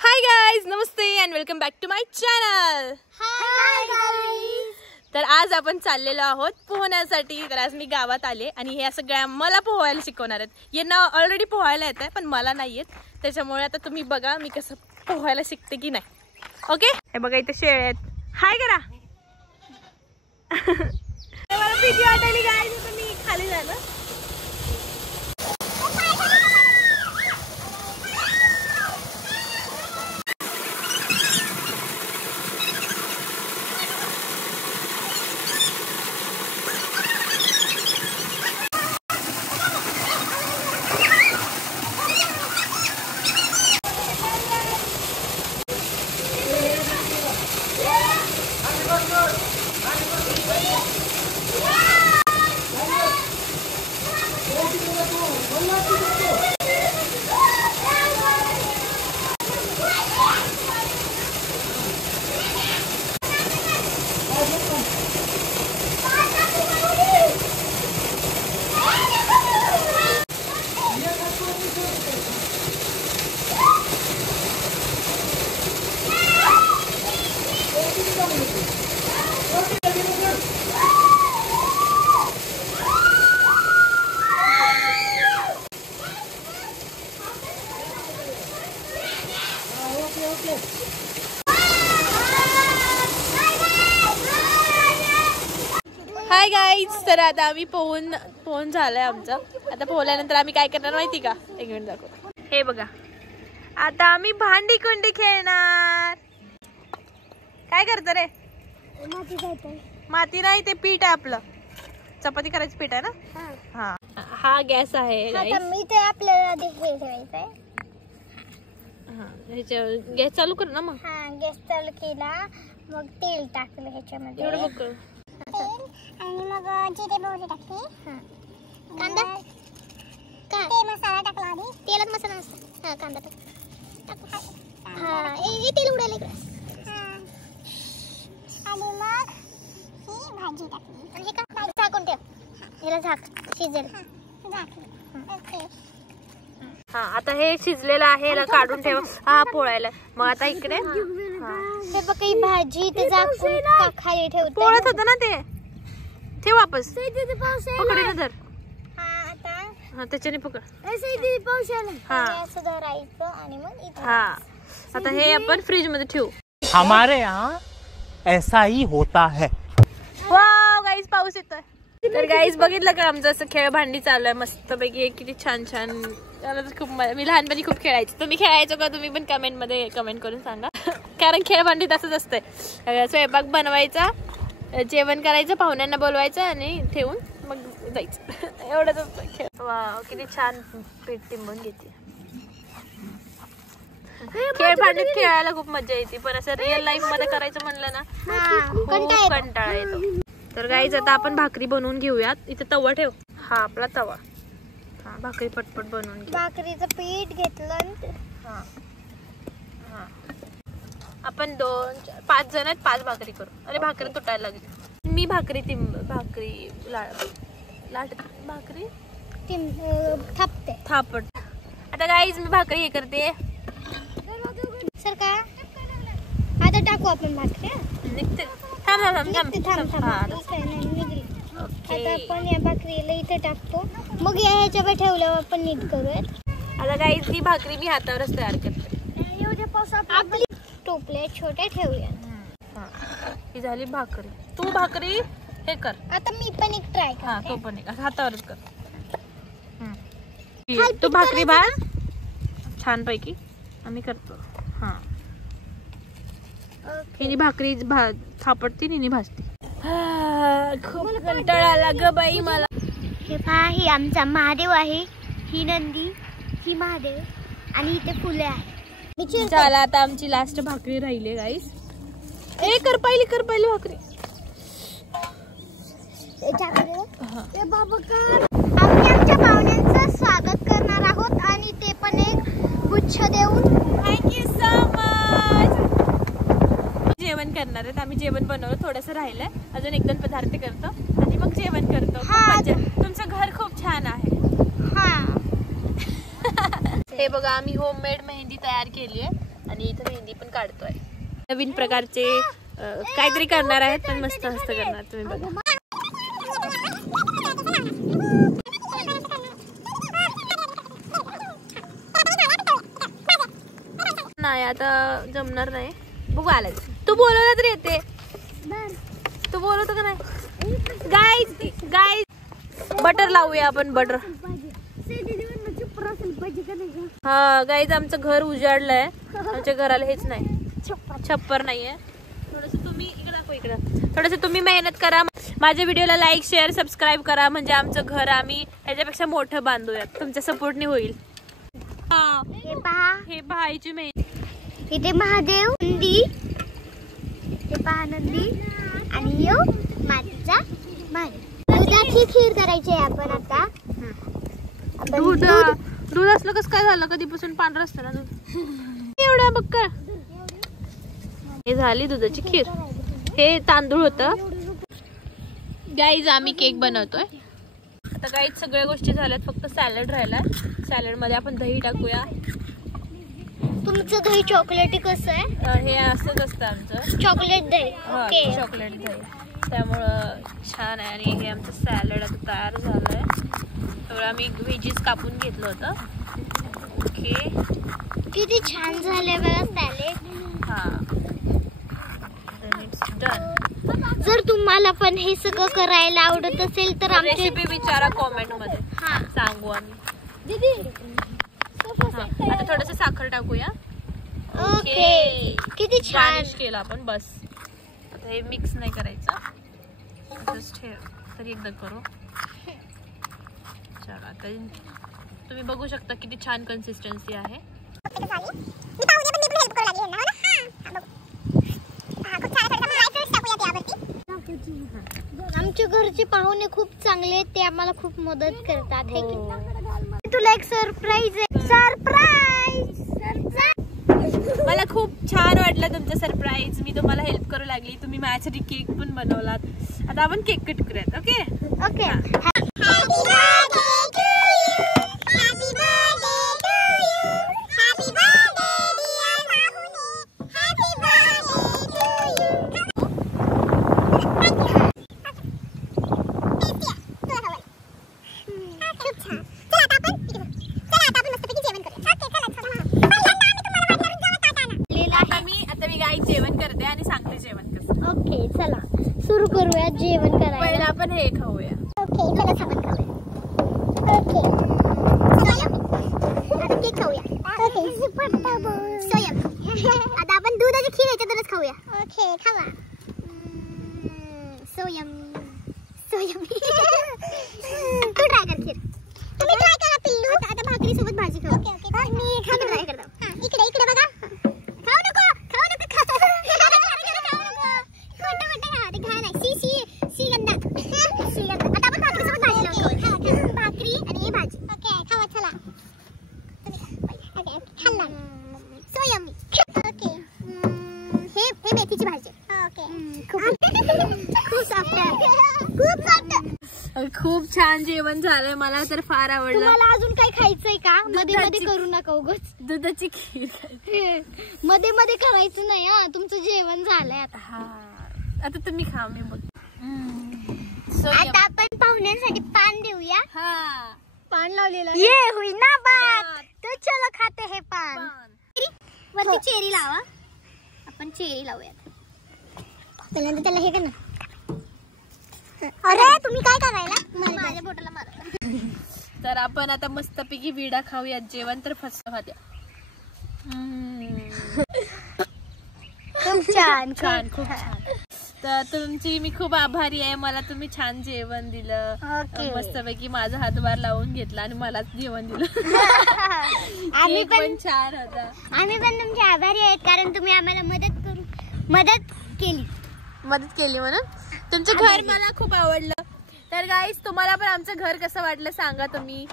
हाय guys, नमस्ते and welcome back to my channel. Hi guys. तर आज आपण चाललेलो आहोत पोहण्यासाठी. तर आज मी गावात आले आणि हे सगळ्या मला पोहायला शिकवणार आहेत. यांना ऑलरेडी पोहायला येत आहे पण मला नाही येत, त्याच्यामुळे आता तुम्ही बघा मी कसं पोहायला शिकते की नाही. ओके, हे बघा इथे शेळे आहेत. हाय करा. मला भीती वाटायली गाइज, आता मी खाली झालं. हाय गाईज, तर आता आम्ही पोहून झालंय आमचं. आता पोहल्यानंतर आम्ही काय करणार माहिती का? एक मिनिट दाखव. हे बघा, आता आम्ही भांडी कुंडी खेळणार. काय करतो रे? माती नाही, ते पीठ आहे आपलं. चपाती करायचं पीठ आहे ना. हा, हा गॅस आहे गाईज. मी ते आपल्याला ठेवायचंय. गॅस चालू कर ना. मग हा, गॅस चालू केला, मग तेल टाकलं ह्याच्यामध्ये. एवढं बघ. आणि मग जिरे मोहरी टाकली. कांदा ते मसाला टाकला आधी. तेलात मसाला असतो. हा, कांदा टाक. हा, हे तेल उडाले इकडे. आणि मग ही भाजी टाकली. आणि हे का झाकून ठेव. याला झाक, शिजेल. ओके. हा, आता हे शिजलेलं आहे, याला काढून ठेवा. हा, पोळायला. मग आता इकडे हे बघ, ही भाजी ते झाकून खाली ठेवते. पोळत होतं ना ते. ठेव वापस. पकडे ना धर. हा, त्याच्याने पकड. हा, असं धरायचं आणि मग इथे. हा, आता हे आपण फ्रीज मध्ये ठेवू. हमारे यहाँ ऐसा ही होता है. वाव गाईज, पाऊस येतोय. तर गाईज बघितलं का आमचं असं खेळ भांडी चालू आहे मस्त पैकी. किती छान छान. मला तर खूप मी लहानपणी खूप खेळायचे. तुम्ही खेळायचो का? तुम्ही पण कमेंट मध्ये कमेंट करून सांगा. कारण खेळ भांडी तसंच असतंय. स्वयंपाक बनवायचा, जेवण करायचं, पाहुण्यांना बोलवायचं आणि ठेवून मग जायचं. एवढंच असतं खेळ. वाव, किती छान पीठ टिंबून घेते. खेळ भांडीत खेळायला खूप मजा येते, पण असं रिअल लाईफ मध्ये करायचं म्हणलं ना खूप कंटाळा येतो. तर गाईज आता आपण भाकरी बनवून घेऊयात. इथे तवा ठेव. हा, आपला तवा. हा, भाकरी पटपट बनवून घेऊ. भाकरीचं पीठ घेतलं. हा, हा. आपण 5 जण आहेत, 5 भाकरी करू. अरे, भाकरी तुटायला लागली. मी भाकरी थापट. आता गाईज मी भाकरी हे करते. सर का आता टाकू आपण भाकरी. निघते. थांब. आता आपण या भाकरीला इथे टाकतो. मग या ह्याच्यावर ठेवल्यावर आपण नीट करूयात. आता गाईज ही भाकरी मी हातावरच तयार करते. आपली टोपले छोटे ठेवूयात. ही झाली भाकरी. तू भाकरी हे कर. आता मी पण एक ट्राय करते. हा, तो पण एक हातावरच कर. तू भाकरी भाज छान पैकी. आम्ही करतो. हा, हिनी भाकरी थापडती, हिनी भाजती. खूप कंटाळा आला ग बाई मला. हे पहा, ही आमचा महादेव आहे. ही नंदी, ही महादेव आणि इथे फुले आहे. चला, आता आमची लास्ट भाकरी राहिली गाईस. कर पहिली भाकरी. आम्ही आमच्या पाहुण्यांचं स्वागत करणार आहोत आणि ते पण एक गुच्छ देऊन. Thank you so much. जेवण करणार आहेत. आम्ही जेवण बनवलं, थोडंसं राहिलंय. अजून 1-2 पदार्थ करतो आणि मग जेवण करतो. तुमचं घर खूप छान आहे. हा, हे बघा, आम्ही होममेड मेहंदी तयार केली आहे आणि इथं मेहंदी पण काढतोय. नवीन प्रकारचे काहीतरी करणार आहेत पण मस्त मस्त करणार तुम्ही बघा. नाही आता जमणार नाही. बघू आलाय तू बोलवला तर येते. तू बोलवतो का नाही. गाईज बटर लावूया आपण बटर. हा गाईज आमचं घर उजाडलंय. आमच्या घराला हेच नाही छप्पर नाहीये. थोडस तुम्ही इकडे दाखव. इकडं थोडस तुम्ही मेहनत करा. माझ्या व्हिडिओला लाईक शेअर सबस्क्राईब करा म्हणजे आमचं घर आम्ही ह्याच्यापेक्षा मोठं बांधूयात. तुमच्या सपोर्टने होईल. हे पहायची मेहंदी. इथे महादेव नंदी. हे पहा नंदी. आणि यो माझा दुधाची खीर करायची आहे आपण आता. दूध असलं कसं काय झालं. कधीपासून पांढरं असतं ना दूध. एवढं बघ का. हे झाली दुधाची खीर. हे तांदूळ होतं. गाईज आम्ही केक बनवतोय आता. गाईज सगळ्या गोष्टी झाल्यात फक्त सॅलड राहिलाय. सॅलड मध्ये आपण दही टाकूया. तुमचं दही चॉकलेटी कसं आहे. हे असंच असतं आमचं चॉकलेट दही. ओके चॉकलेट दही त्यामुळं छान आहे. आणि हे आमचं सॅलड आता तयार झालंय. सगळं आम्ही व्हेजीस कापून घेतलं होतं. ओके किती छान झालंय बघा सॅलेड. हा डन. जर तुम्हाला पण हे सगळं करायला आवडत असेल तर आमची रेसिपी विचारा कॉमेंट मध्ये. सांगू आम्ही. आता थोडस साखर टाकूया. ओके किती छान गार्निश केलं आपण. बस आता हे मिक्स नाही करायचं. ठेव तरी एकदा करू. चला आता तुम्ही बघू शकता किती छान कन्सिस्टन्सी आहे. आमच्या घरचे पाहुणे खूप चांगले आहेत. ते आम्हाला खूप मदत करतात. तुला एक सरप्राईज आहे. सरप्राईज. मला खूप छान वाटलं तुमचं सरप्राईज. मी तुम्हाला हेल्प करू लागली. तुम्ही माझ्यासाठी केक पण बनवलात. आता आपण केक कट करूयात. Okay okay. जेवण करते आणि सांगते जेवण कसं. ओके चला सुरू करूया जेवण करायला. पहिला आपण हे खाऊया. ओके चला सामान खाऊया. ओके आता केक खाऊया. ओके सोयम. आता आपण दुधाची खीर याच्यातच खाऊया. ओके खावा. सोयम सोयम. तू ट्राय कर खीर. तुम्ही ट्राय करा पिल्लू. आता भाकरी सोबत भाजी खाऊ. ओके ओके मी ट्राय करतो. इकडे इकडे बघा. खूप छान जेवण झालंय. मला तर फार आवडलं. मला अजून काही खायचंय का. मध्ये मध्ये करू नका उगाच. दुधाची खीर मध्ये मध्ये करायचं नाही. हा तुमचं जेवण झालंय आता. हा आता तुम्ही खा. मी बघ. आता आपण पाहुण्यांसाठी पान देऊया. हा पान लावलेलं ये हुई ना बात. तो चलो खाते हे पान. वरती चेरी लावा. आपण चेरी लावूयात. पहिल्यांदा त्याला हे कर ना. अरे तुम्ही काय करायला. माझ्या बोटाला मारा. तर आपण आता मस्तपैकी विडा खाऊयात. जेवण तर फस्त खात्या. खूप छान छान खूप छान. तर तुमची मी खूप आभारी आहे. मला तुम्ही छान जेवण दिलं. मस्तपैकी माझा हातभार लावून घेतला आणि मलाच जेवण दिलं. आम्ही पण छान होता. आम्ही पण तुमचे आभारी आहेत कारण तुम्ही आम्हाला मदत केली म्हणून. तुमचं घर मला खूप आवडलं. तर गाईस तुम्हाला पण आमचं घर कसं वाटलं सांगा तुम्ही.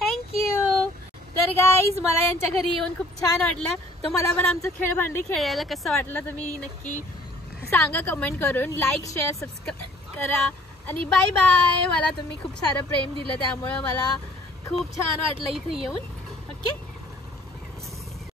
थँक्यू. तर गाईज मला यांच्या घरी येऊन खूप छान वाटलं. तर मला पण आमचं खेळभांडी खेळायला कसं वाटलं तुम्ही नक्की सांगा कमेंट करून. लाईक शेअर सबस्क्राईब करा आणि बाय बाय. मला तुम्ही खूप सारं प्रेम दिलं त्यामुळे मला खूप छान वाटलं इथे येऊन. ओके.